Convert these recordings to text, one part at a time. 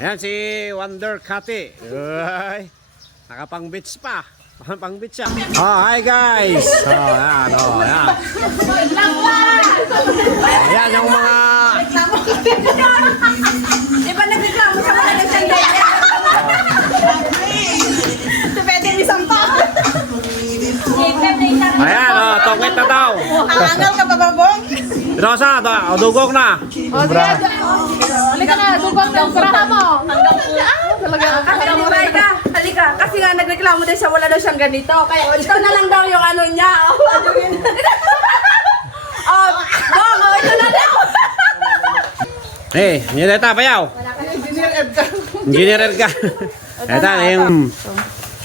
Ayan si Wonder Kati. Ay, nakapang beach pa. Pang beach siya. Oh, hi guys. Oh, ayan, oh, ayan. Ayan yung mga... Di ba nagreklamo sa mga nagsandali? Ito pwede isang pa. Ayan, oh, tongit na daw. Angal ka pa ba, Bong? Rosa, dugog na. Halika na, dugong na. Para mo. Halika. Halika. Kasi nga nagreklamo din siya, wala daw siyang ganito. Kaya ito na lang daw yung ano niya. Oh, Bong, ito na daw. Eh, Nileta, payaw. Engineer Edgar. Ito, yung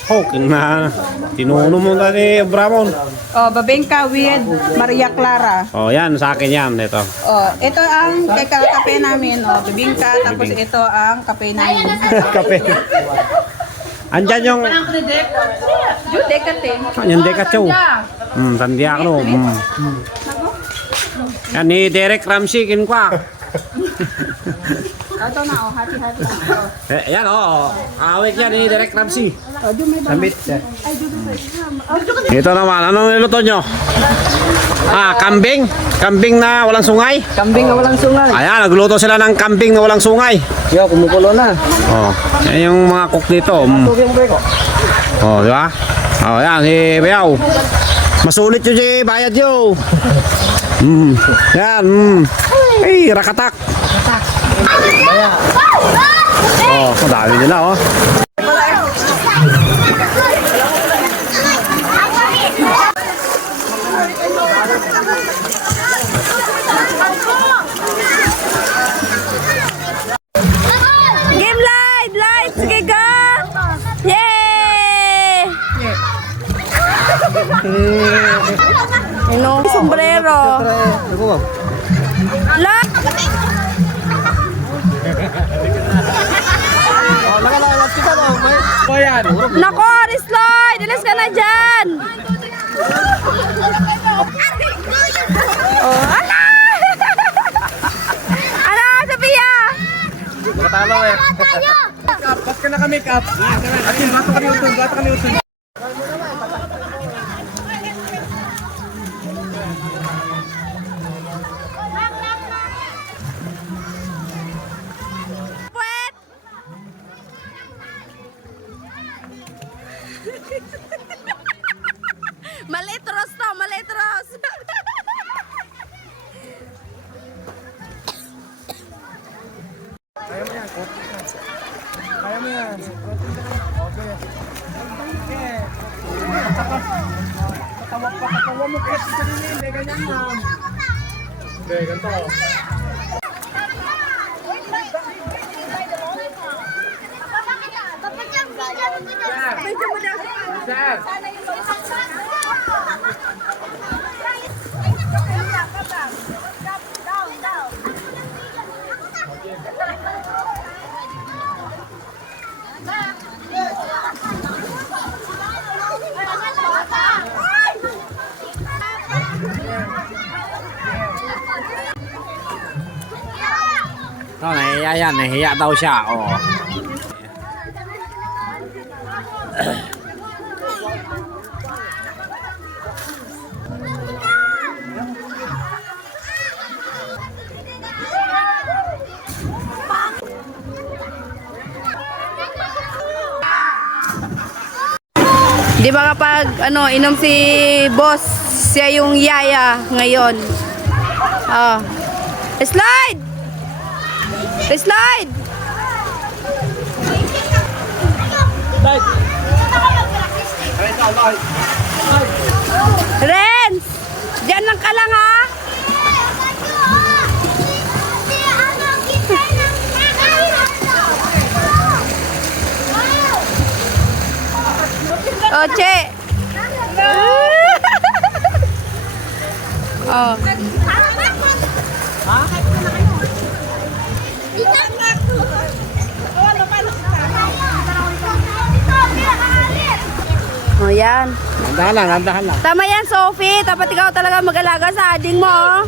Hulk na tinuno mo na ni Bramon. Oh, babengka with Maria Clara. Oh, yan, sa akin yan, ito. Oh, ito ang kape namin. Oh, babengka. Tapos ito ang kape namin. Kape. Andyan yung... Yung dekate. Yung Dekacho. Sandiago. Yan ni Derek Ramsey, kinkwa. Ito na, oh, hati-hati. Yan, oh. Awit yan ni Derek Ramsey. Sambit. Ito naman, anong niluto nyo? Ah, kambing. Kambing na walang sungay. Kambing na walang sungay. Ayan, nagluto sila ng kambing na walang sungay. Yo, kumukulo na. Oh, yan yung mga cook dito. Tuging ko. Oh, di ba? Oh, yan, si Bayaw. Masulit yun si Bayad yo. Yan, Ay, rakatak. Oh, madami nila, oh. Game light, sige ka! Yay! Ano? Sombrero. La! Nako, Risloy! Dilis ka na dyan! Oh, ala! Ano, Sophia? Matalo eh. Pas ka na ka make up. Atin, bato ka ni utol, bato ka ni utol. Puwet! Malitros to, malitros! Kaya mo yan. Kaya mo yan. Okay. Okay. Patawa mo kasi sa nila. Hindi, ganyan na. Hindi, ganito. Sir! Oh, nahiya yan, nahiya daw siya, oh. Di ba kapag inom si boss, siya yung yaya ngayon. Oh. Slide! Slide! Renz! Diyan lang ka lang ha! Oche! Oh. Oh, yan. Andahan lang. Tama yan, Sophie. Dapat ikaw talaga mag-alaga sa ading mo, oh.